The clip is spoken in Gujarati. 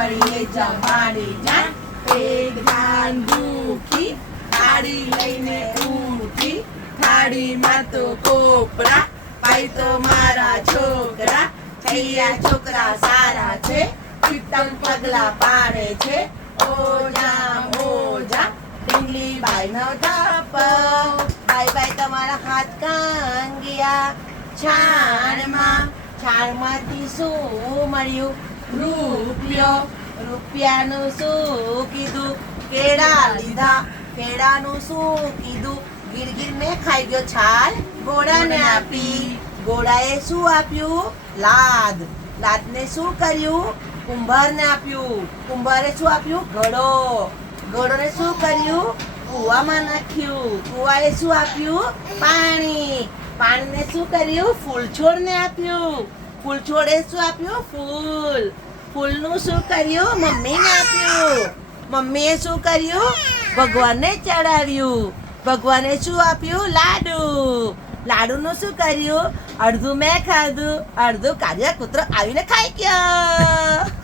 પડીએ જમાડી જા પેટ ગાન દુખી થાળી લઈને ઉઠી થાળીમાં તો કોપરા ભાઈ તો મારા છોકરા થયા છોકરા સારા છે પીતમ પગલા પાડે છે ઓજા મોજા ઢીંગલી બાઈ નો ઢાપ બાઈ બાઈ તમારા હાથ કાં ગયા છાણમાંથી શું મળ્યું રૂપિયાનું શું કીધું કેળા લીધા કેળાનું શું કીધું ગીરગીર ને ખાઈ ગયો છાલ ઘોડાને આપી ઘોડાએ શું આપ્યું લાદને શું કર્યું કુંભારને આપ્યું કુંભારે શું આપ્યું ઘડોને શું કર્યું કૂવામાં નાખ્યું કૂવાએ શું આપ્યું પાણીને શું કર્યું ફૂલછોડને આપ્યું ફૂલછોડે શું આપ્યું ફૂલનું શું કર્યું મમ્મીને આપ્યું મમ્મીએ શું કર્યું ભગવાનને ચડાવ્યું ભગવાને શું આપ્યું લાડુનું શું કર્યું અડધું મેં ખાધું અડધું કાળિયા કૂતરો આવીને ખાઈ ગયો.